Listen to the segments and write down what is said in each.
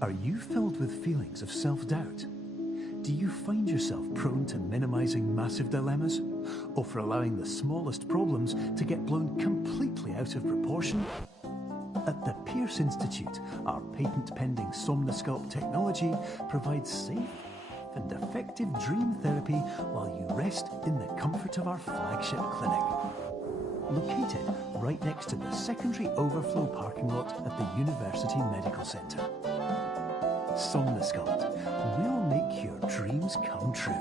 Are you filled with feelings of self-doubt? Do you find yourself prone to minimizing massive dilemmas, or for allowing the smallest problems to get blown completely out of proportion? At the Pierce Institute, our patent-pending Somnosculpt technology provides safe and effective dream therapy while you rest in the comfort of our flagship clinic. Located right next to the secondary overflow parking lot at the University Medical Centre. Somnosculpt, we'll make your dreams come true.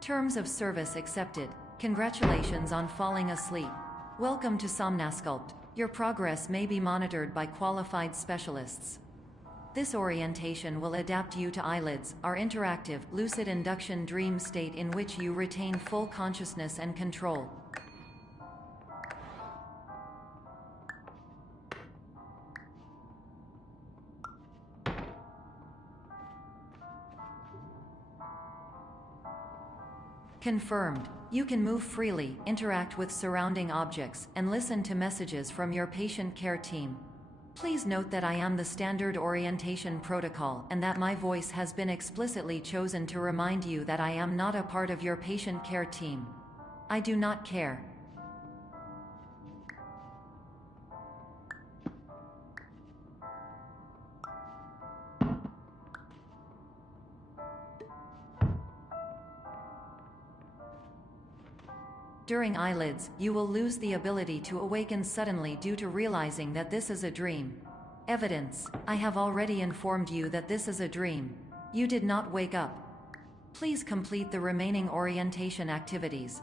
Terms of service accepted. Congratulations on falling asleep. Welcome to Somnosculpt. Your progress may be monitored by qualified specialists. This orientation will adapt you to eyelids, our interactive, lucid induction dream state in which you retain full consciousness and control. Confirmed. You can move freely, interact with surrounding objects, and listen to messages from your patient care team. Please note that I am the standard orientation protocol and that my voice has been explicitly chosen to remind you that I am not a part of your patient care team. I do not care. During eyelids, you will lose the ability to awaken suddenly due to realizing that this is a dream. Evidence: I have already informed you that this is a dream. You did not wake up. Please complete the remaining orientation activities.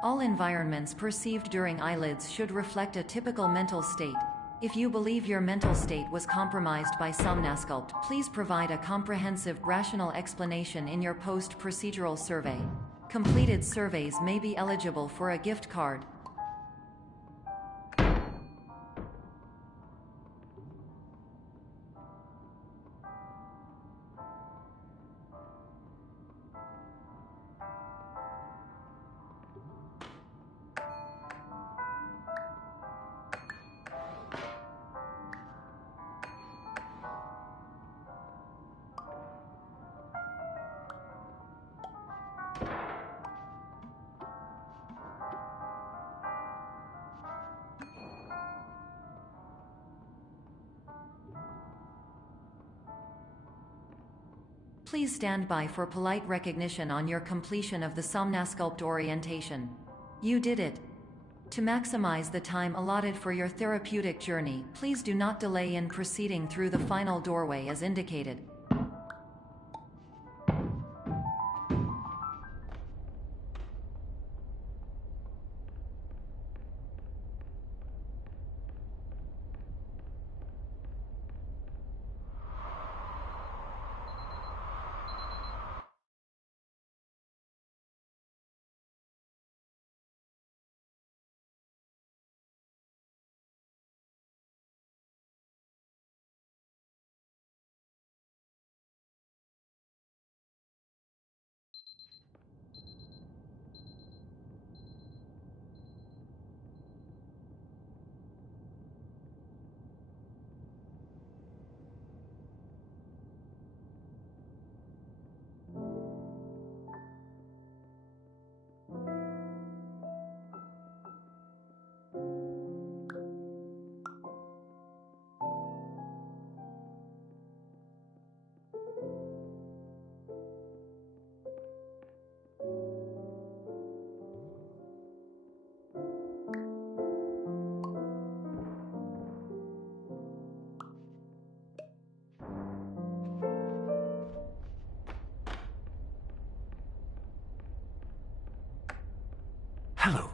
All environments perceived during eyelids should reflect a typical mental state. If you believe your mental state was compromised by Somnosculpt, please provide a comprehensive, rational explanation in your post-procedural survey. Completed surveys may be eligible for a gift card. Please stand by for polite recognition on your completion of the Somnosculpt orientation. You did it. To maximize the time allotted for your therapeutic journey, please do not delay in proceeding through the final doorway as indicated. Hello,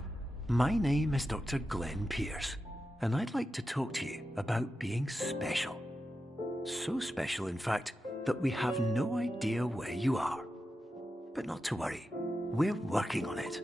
my name is Dr. Glenn Pierce, and I'd like to talk to you about being special. So special, in fact, that we have no idea where you are. But not to worry, we're working on it.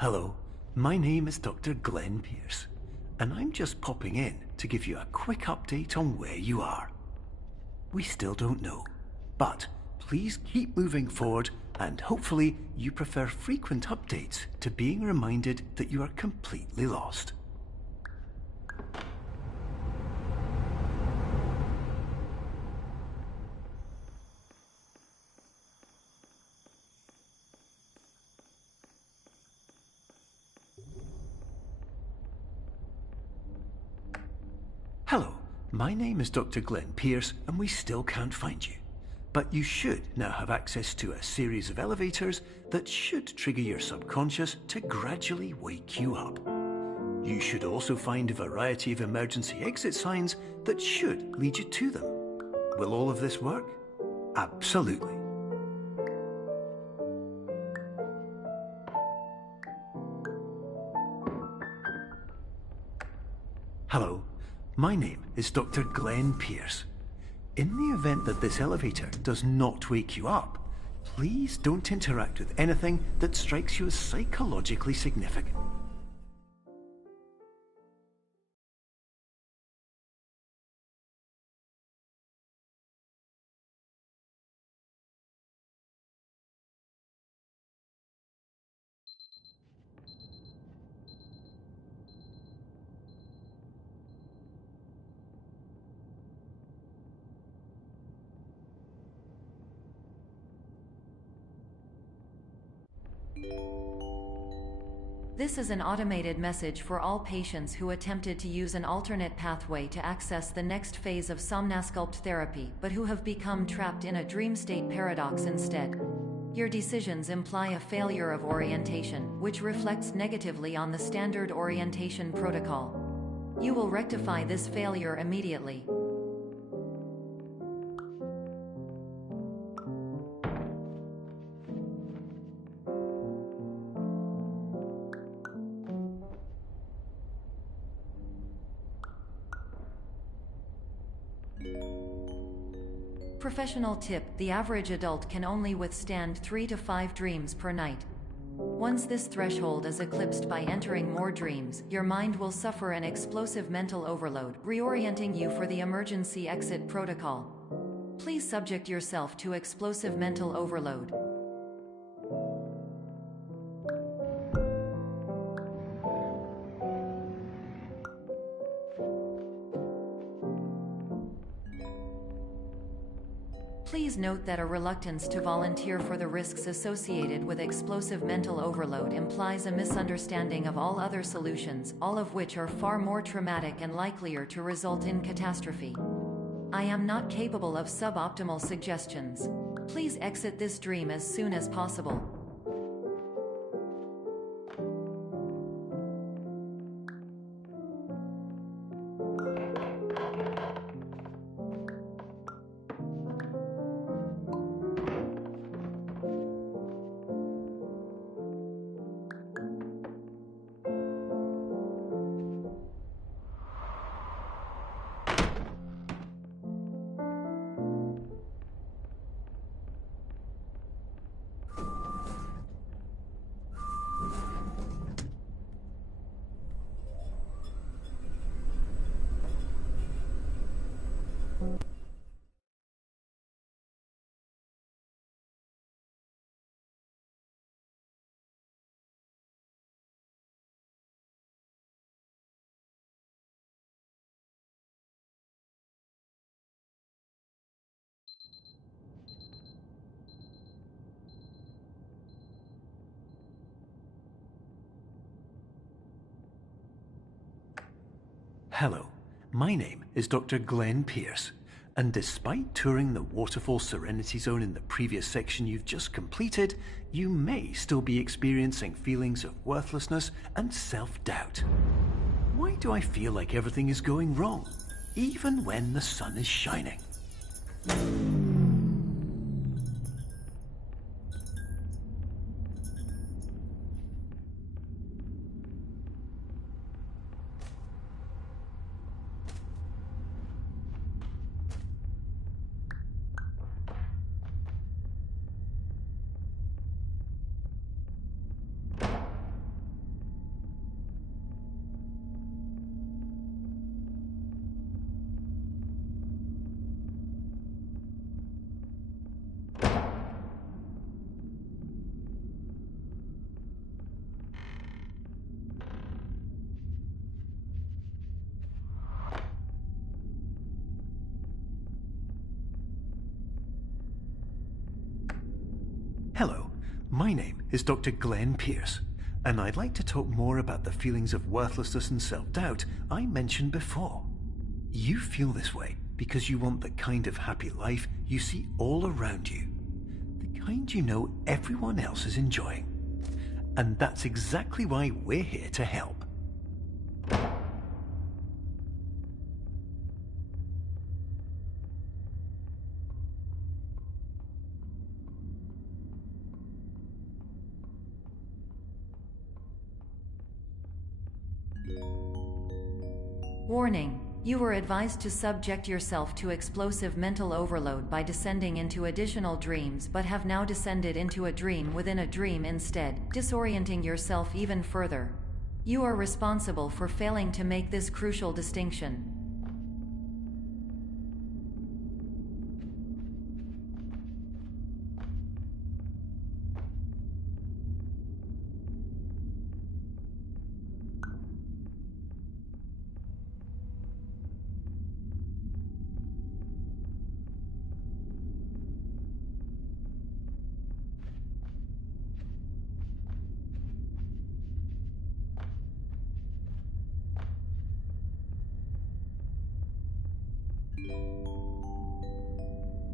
Hello, my name is Dr. Glenn Pierce, and I'm just popping in to give you a quick update on where you are. We still don't know, but please keep moving forward, and hopefully you prefer frequent updates to being reminded that you are completely lost. Hello, my name is Dr. Glenn Pierce, and we still can't find you. But you should now have access to a series of elevators that should trigger your subconscious to gradually wake you up. You should also find a variety of emergency exit signs that should lead you to them. Will all of this work? Absolutely. Hello. My name is Dr. Glenn Pierce. In the event that this elevator does not wake you up, please don't interact with anything that strikes you as psychologically significant. This is an automated message for all patients who attempted to use an alternate pathway to access the next phase of Somnasculpt therapy, but who have become trapped in a dream state paradox instead. Your decisions imply a failure of orientation, which reflects negatively on the standard orientation protocol. You will rectify this failure immediately. Professional tip: the average adult can only withstand 3 to 5 dreams per night. Once this threshold is eclipsed by entering more dreams, your mind will suffer an explosive mental overload, reorienting you for the emergency exit protocol. Please subject yourself to explosive mental overload. Please note that a reluctance to volunteer for the risks associated with explosive mental overload implies a misunderstanding of all other solutions, all of which are far more traumatic and likelier to result in catastrophe. I am not capable of suboptimal suggestions. Please exit this dream as soon as possible. Hello, my name is Dr. Glenn Pierce, and despite touring the Waterfall Serenity Zone in the previous section you've just completed, you may still be experiencing feelings of worthlessness and self-doubt. Why do I feel like everything is going wrong, even when the sun is shining? Hello, my name is Dr. Glenn Pierce, and I'd like to talk more about the feelings of worthlessness and self-doubt I mentioned before. You feel this way because you want the kind of happy life you see all around you, the kind you know everyone else is enjoying. And that's exactly why we're here to help. Warning. You were advised to subject yourself to explosive mental overload by descending into additional dreams, but have now descended into a dream within a dream instead, disorienting yourself even further. You are responsible for failing to make this crucial distinction.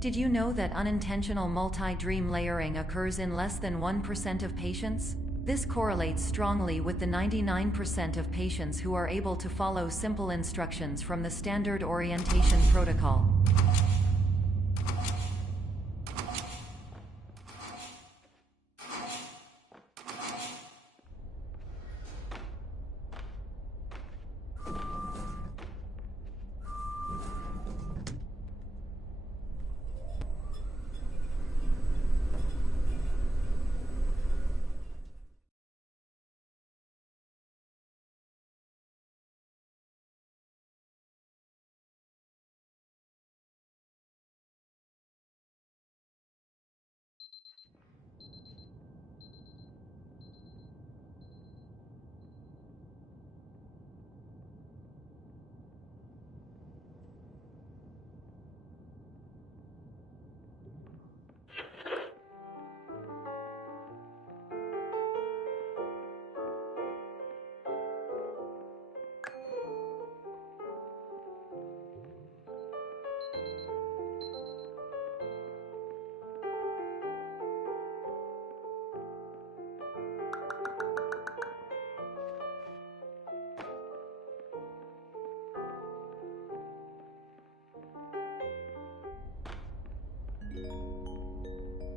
Did you know that unintentional multi-dream layering occurs in less than 1% of patients? This correlates strongly with the 99% of patients who are able to follow simple instructions from the standard orientation protocol.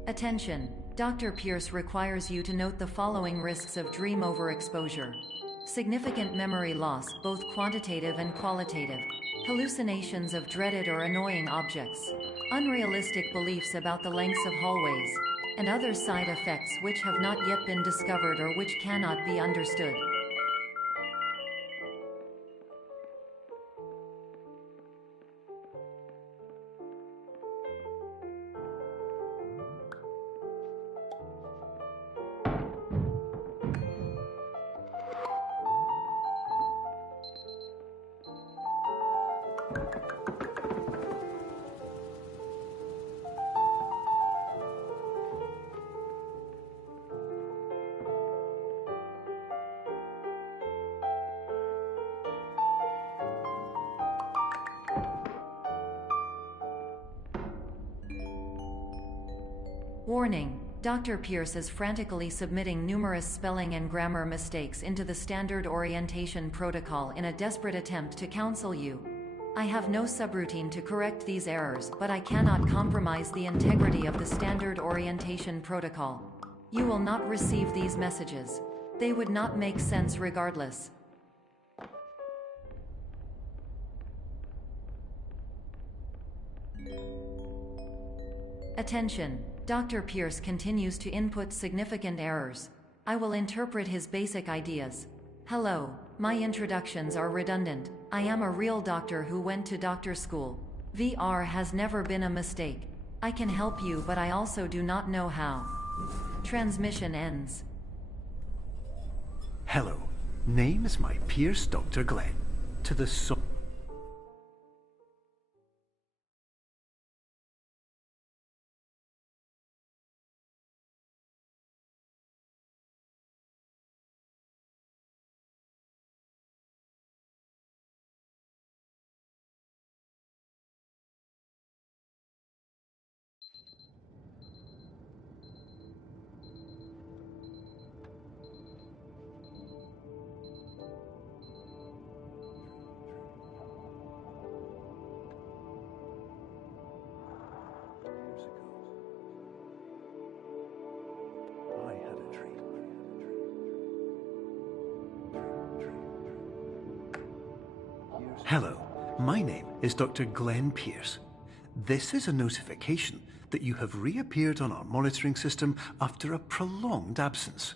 Attention! Dr. Pierce requires you to note the following risks of dream overexposure. Significant memory loss, both quantitative and qualitative. Hallucinations of dreaded or annoying objects. Unrealistic beliefs about the lengths of hallways. And other side effects which have not yet been discovered or which cannot be understood. Warning, Dr. Pierce is frantically submitting numerous spelling and grammar mistakes into the standard orientation protocol in a desperate attempt to counsel you. I have no subroutine to correct these errors, but I cannot compromise the integrity of the standard orientation protocol. You will not receive these messages. They would not make sense regardless. Attention, Dr. Pierce continues to input significant errors. I will interpret his basic ideas. Hello, my introductions are redundant. I am a real doctor who went to doctor school. VR has never been a mistake. I can help you, but I also do not know how. Transmission ends. Hello, name is my Pierce Dr. Glenn. To the Hello, my name is Dr. Glenn Pierce. This is a notification that you have reappeared on our monitoring system after a prolonged absence.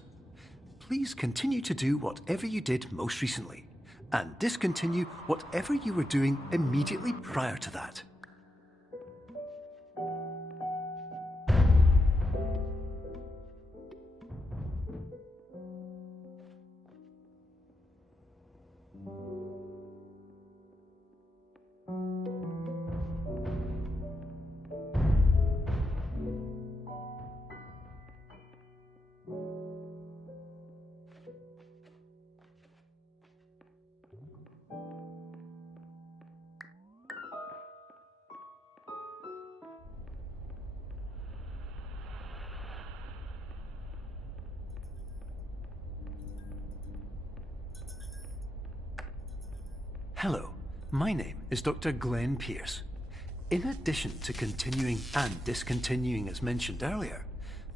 Please continue to do whatever you did most recently, and discontinue whatever you were doing immediately prior to that. Hello, my name is Dr. Glenn Pierce. In addition to continuing and discontinuing as mentioned earlier,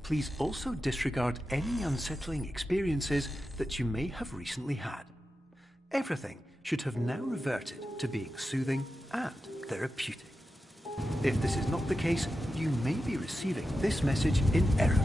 please also disregard any unsettling experiences that you may have recently had. Everything should have now reverted to being soothing and therapeutic. If this is not the case, you may be receiving this message in error.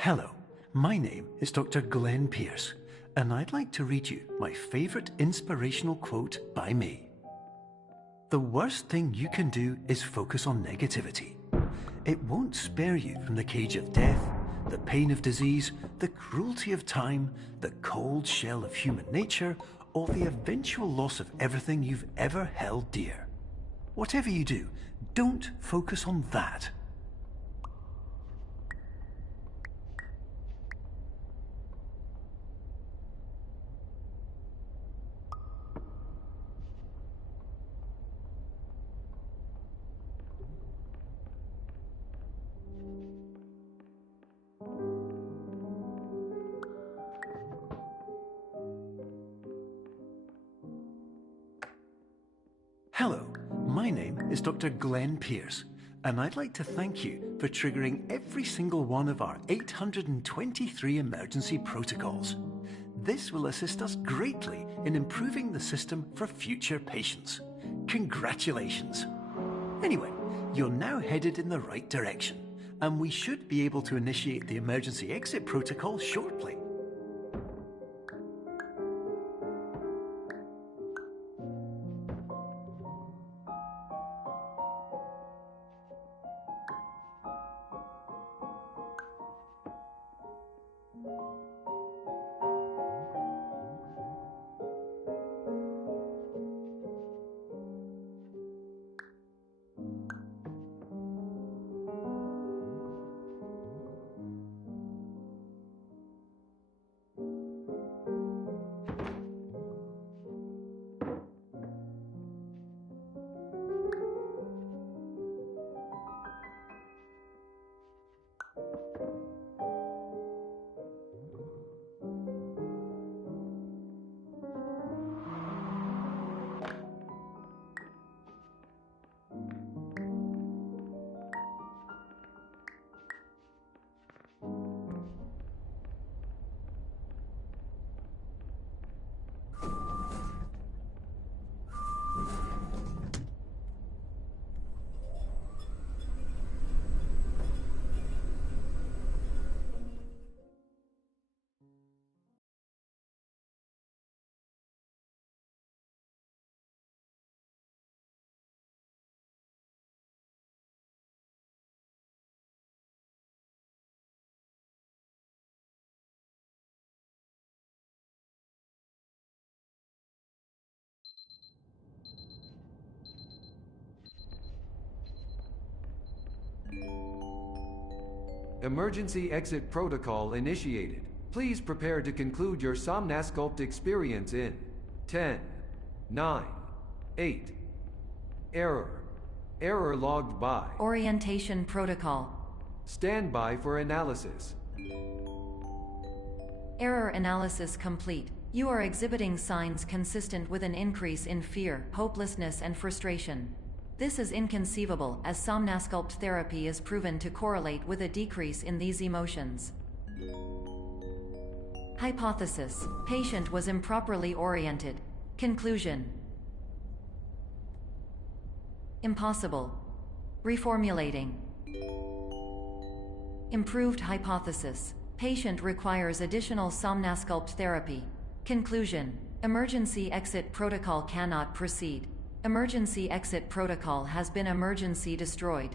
Hello, my name is Dr. Glenn Pierce, and I'd like to read you my favorite inspirational quote by me. The worst thing you can do is focus on negativity. It won't spare you from the cage of death, the pain of disease, the cruelty of time, the cold shell of human nature, or the eventual loss of everything you've ever held dear. Whatever you do, don't focus on that. Hello, my name is Dr. Glenn Pierce, and I'd like to thank you for triggering every single one of our 823 emergency protocols. This will assist us greatly in improving the system for future patients. Congratulations. Anyway, You're now headed in the right direction, and we should be able to initiate the emergency exit protocol shortly. Emergency exit protocol initiated. Please prepare to conclude your Somnasculpt experience in 10, 9, 8. Error. Error logged by. Orientation protocol. Stand by for analysis. Error analysis complete. You are exhibiting signs consistent with an increase in fear, hopelessness, and frustration. This is inconceivable, as Somnasculpt therapy is proven to correlate with a decrease in these emotions. Hypothesis: patient was improperly oriented. Conclusion: impossible. Reformulating. Improved hypothesis: patient requires additional Somnasculpt therapy. Conclusion: emergency exit protocol cannot proceed. Emergency exit protocol has been emergency destroyed.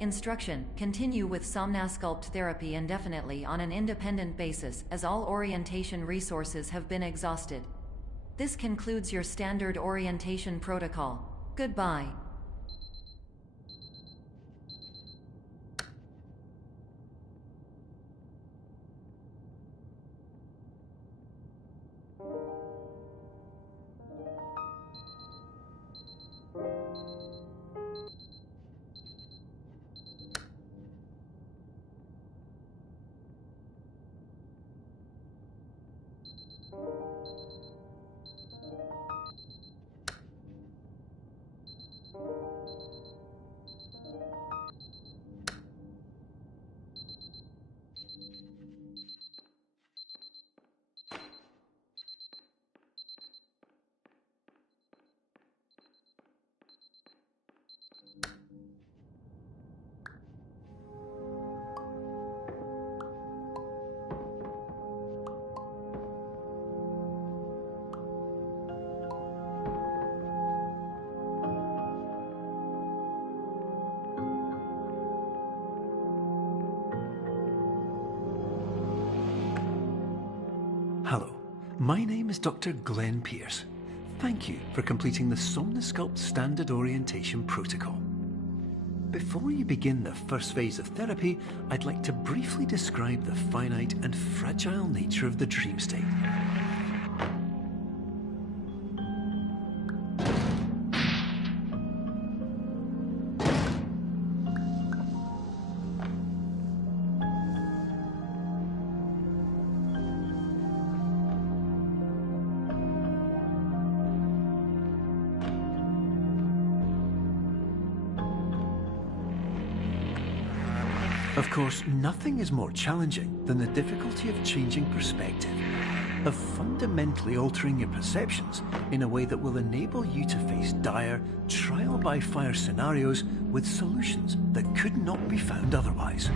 Instruction: continue with Somnasculpt therapy indefinitely on an independent basis, as all orientation resources have been exhausted. This concludes your standard orientation protocol. Goodbye. Hello, my name is Dr. Glenn Pierce. Thank you for completing the Somnasculpt Standard Orientation Protocol. Before you begin the first phase of therapy, I'd like to briefly describe the finite and fragile nature of the dream state. Of course, nothing is more challenging than the difficulty of changing perspective. of fundamentally altering your perceptions in a way that will enable you to face dire, trial-by-fire scenarios with solutions that could not be found otherwise.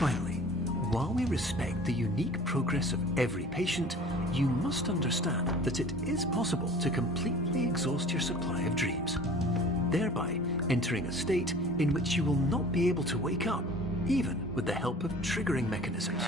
Finally, while we respect the unique progress of every patient, you must understand that it is possible to completely exhaust your supply of dreams, thereby entering a state in which you will not be able to wake up, even with the help of triggering mechanisms.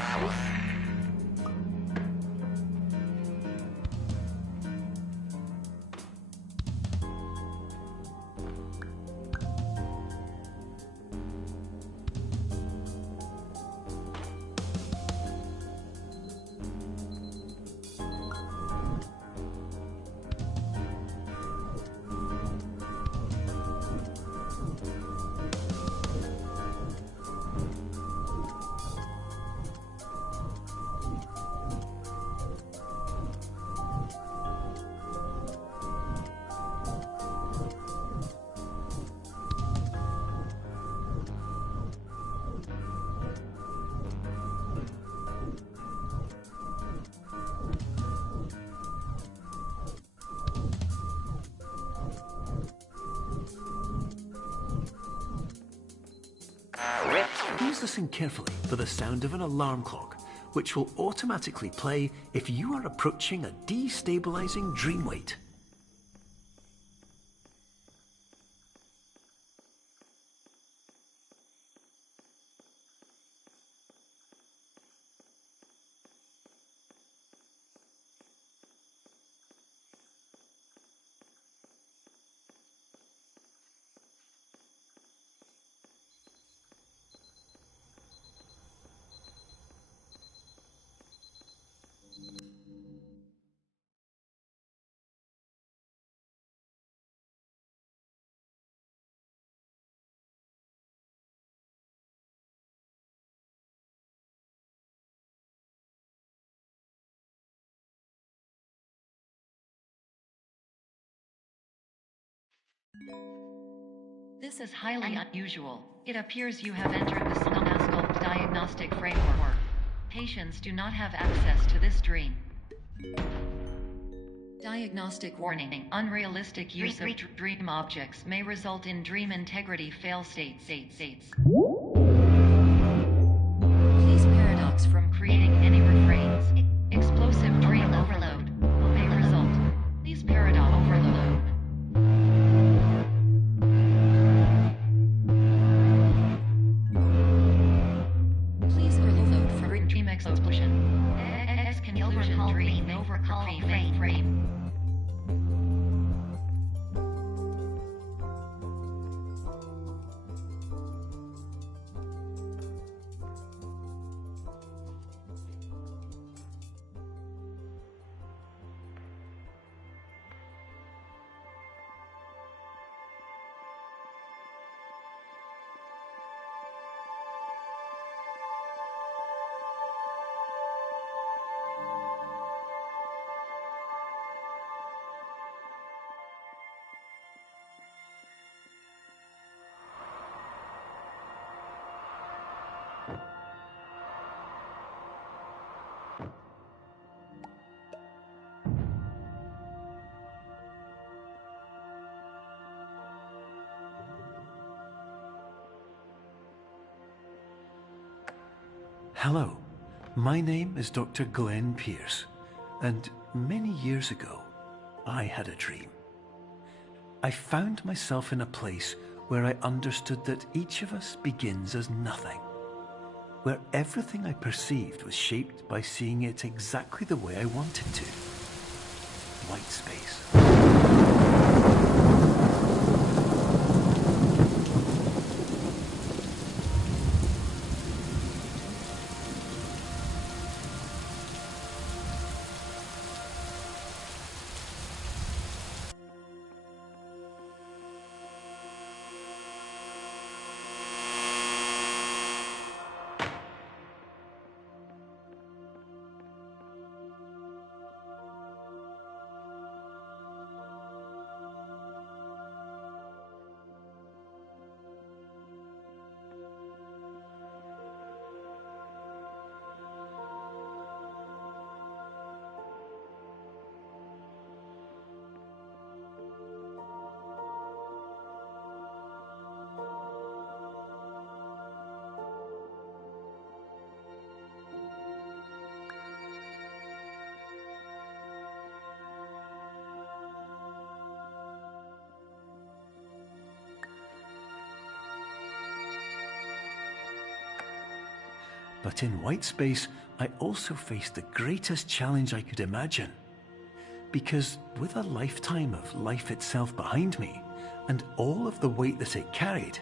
Please listen carefully for the sound of an alarm clock, which will automatically play if you are approaching a destabilizing dream weight. This is highly unusual. It appears you have entered the Somnasculpt diagnostic framework. Patients do not have access to this dream. Diagnostic warning. Unrealistic use of dream objects may result in dream integrity fail-states. Please paradox from creating any refrains. Explosive dream overload may result. Please paradox overload. Please overload for dream explosion. Exclusion dream overcall frame. Hello, my name is Dr. Glenn Pierce, and many years ago, I had a dream. I found myself in a place where I understood that each of us begins as nothing, where everything I perceived was shaped by seeing it exactly the way I wanted to. White space. But in white space, I also faced the greatest challenge I could imagine. Because with a lifetime of life itself behind me, and all of the weight that it carried,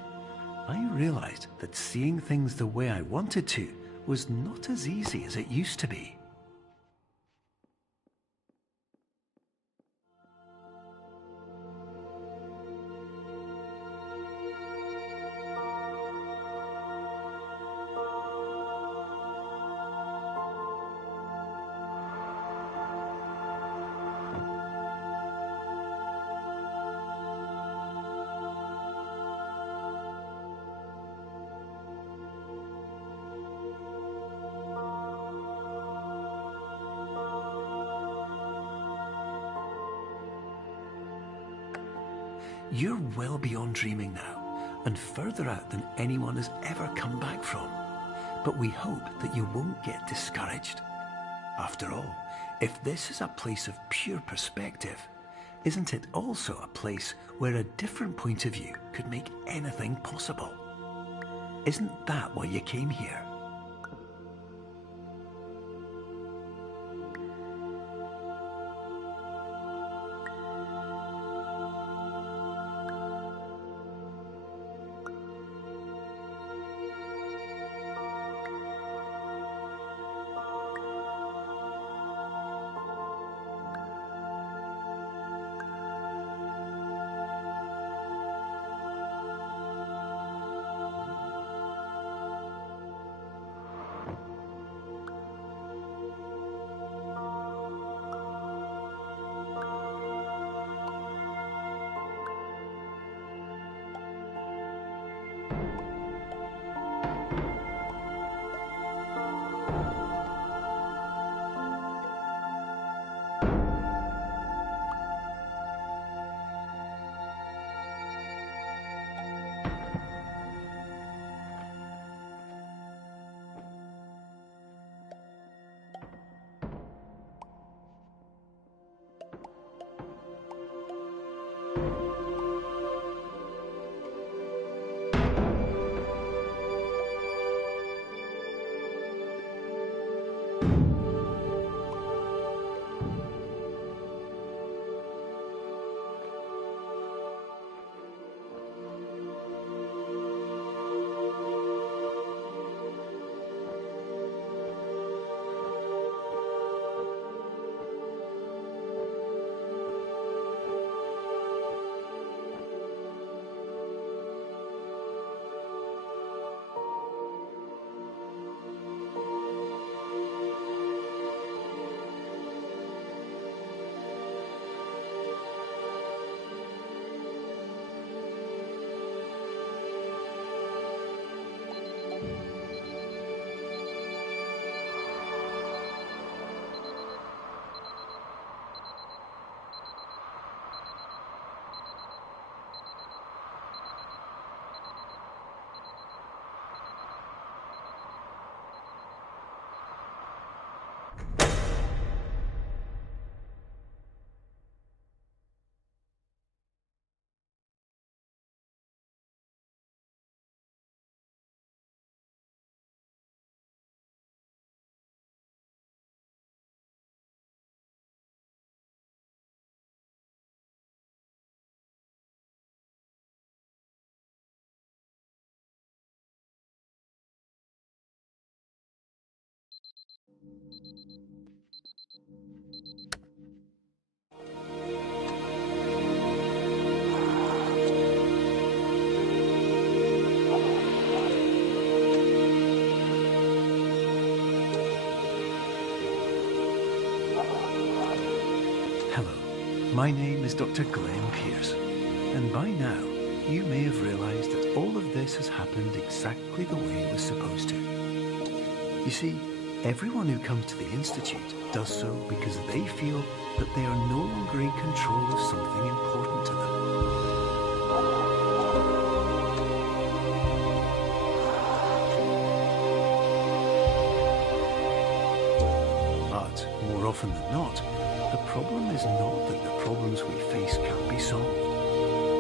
I realized that seeing things the way I wanted to was not as easy as it used to be. You're well beyond dreaming now, and further out than anyone has ever come back from. But we hope that you won't get discouraged. After all, if this is a place of pure perspective, isn't it also a place where a different point of view could make anything possible? Isn't that why you came here? Hello, my name is Dr. Glenn Pierce, and by now you may have realised that all of this has happened exactly the way it was supposed to. You see, everyone who comes to the Institute does so because they feel that they are no longer in control of something important to them. But more often than not, the problem is not that the problems we face can't be solved.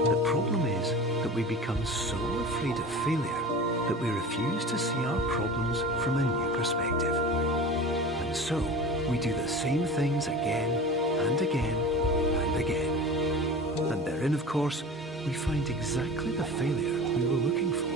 The problem is that we become so afraid of failure that we refuse to see our problems from a new perspective. And so, we do the same things again and again and again. And therein, of course, we find exactly the failure we were looking for.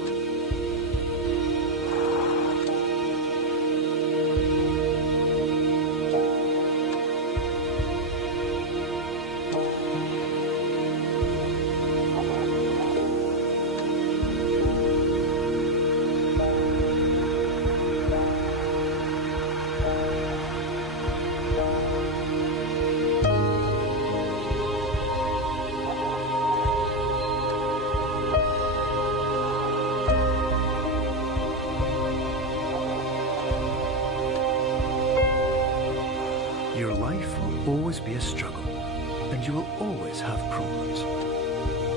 Your life will always be a struggle, and you will always have problems.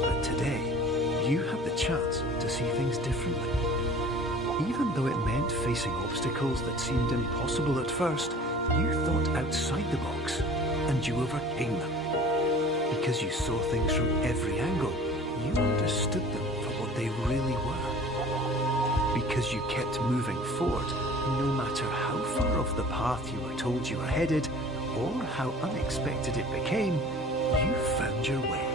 But today, you have the chance to see things differently. Even though it meant facing obstacles that seemed impossible at first, you thought outside the box, and you overcame them. Because you saw things from every angle, you understood them for what they really were. Because you kept moving forward, no matter how far off the path you were told you were headed, or how unexpected it became, you found your way.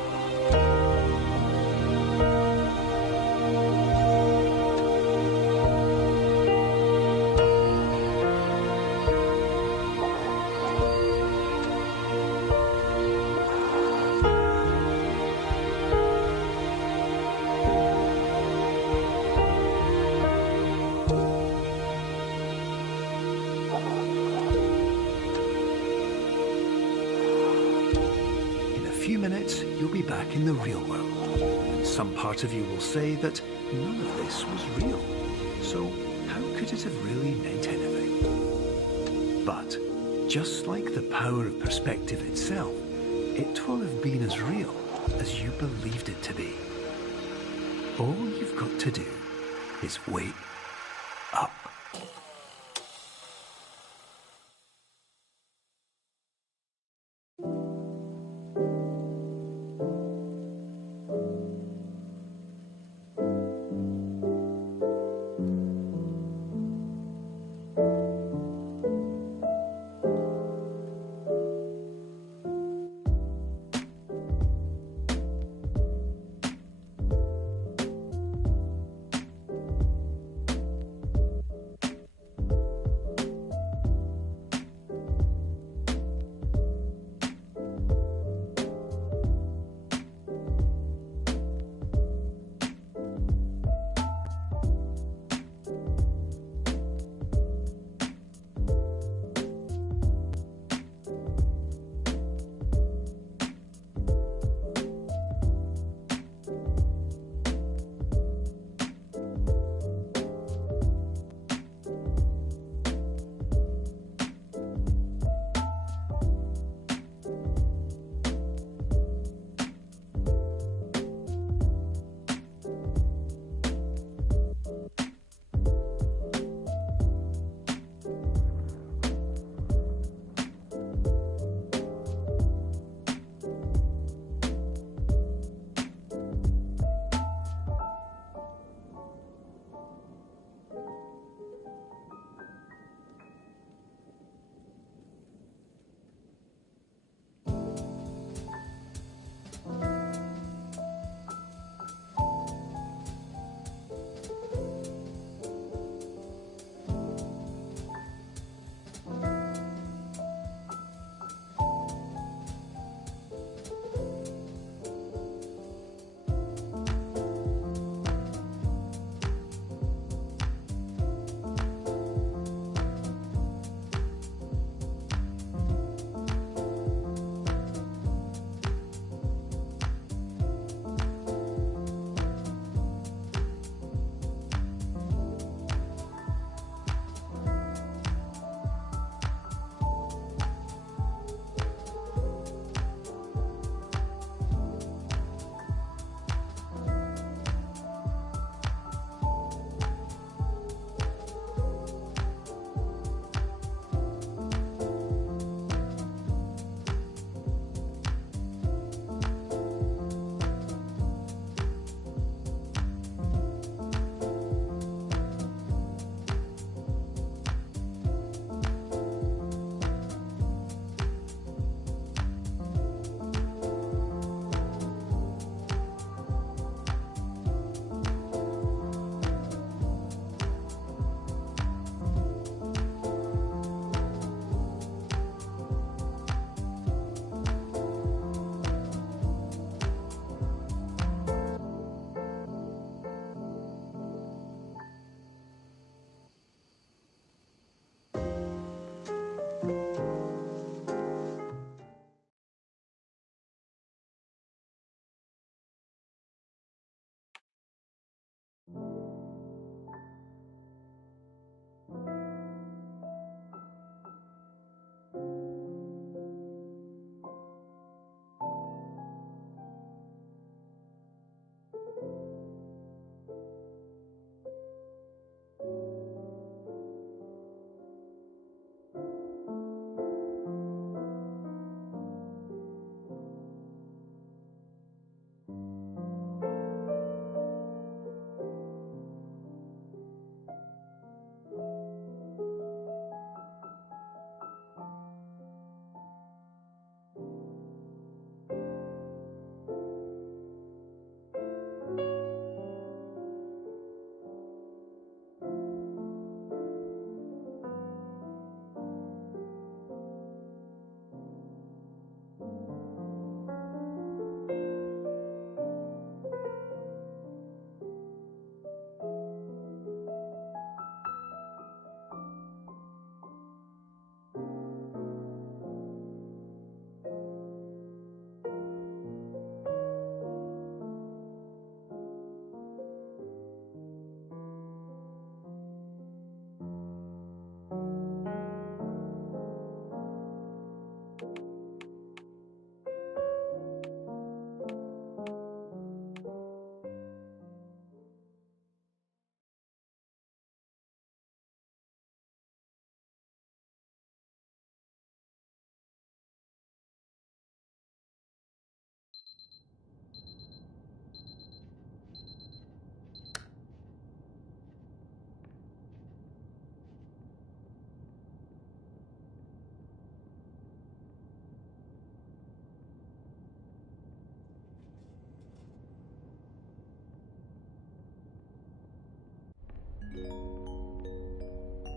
In a few minutes, you'll be back in the real world. And some part of you will say that none of this was real. So how could it have really meant anything? But just like the power of perspective itself, it will have been as real as you believed it to be. All you've got to do is wait up.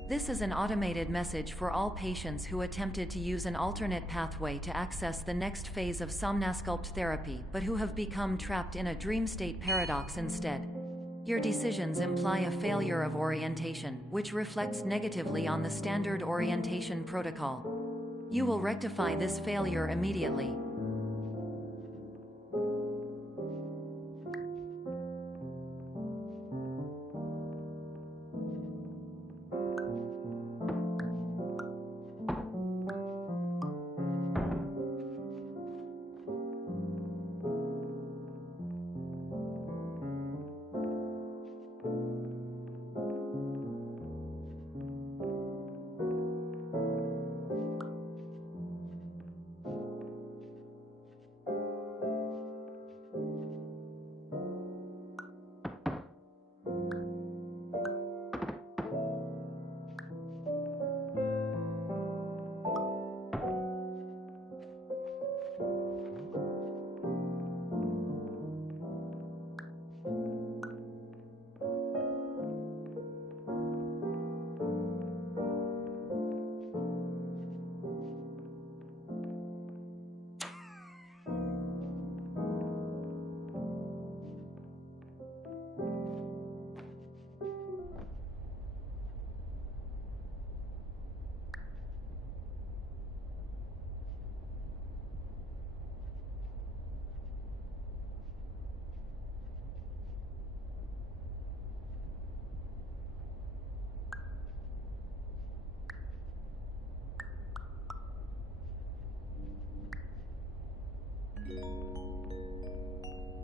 This is an automated message for all patients who attempted to use an alternate pathway to access the next phase of Somnasculpt therapy but who have become trapped in a dream state paradox instead. Your decisions imply a failure of orientation, which reflects negatively on the standard orientation protocol. You will rectify this failure immediately.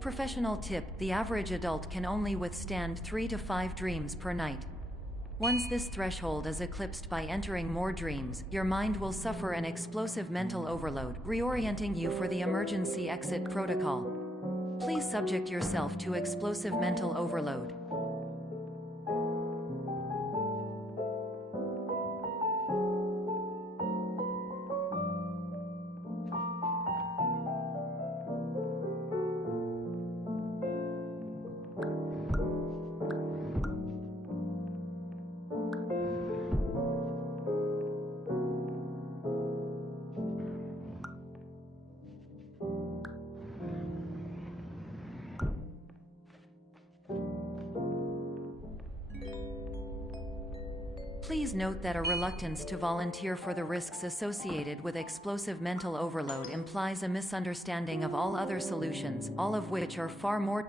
Professional tip: the average adult can only withstand 3 to 5 dreams per night. Once this threshold is eclipsed by entering more dreams, your mind will suffer an explosive mental overload, reorienting you for the emergency exit protocol. Please subject yourself to explosive mental overload. Please note that a reluctance to volunteer for the risks associated with explosive mental overload implies a misunderstanding of all other solutions, all of which are far more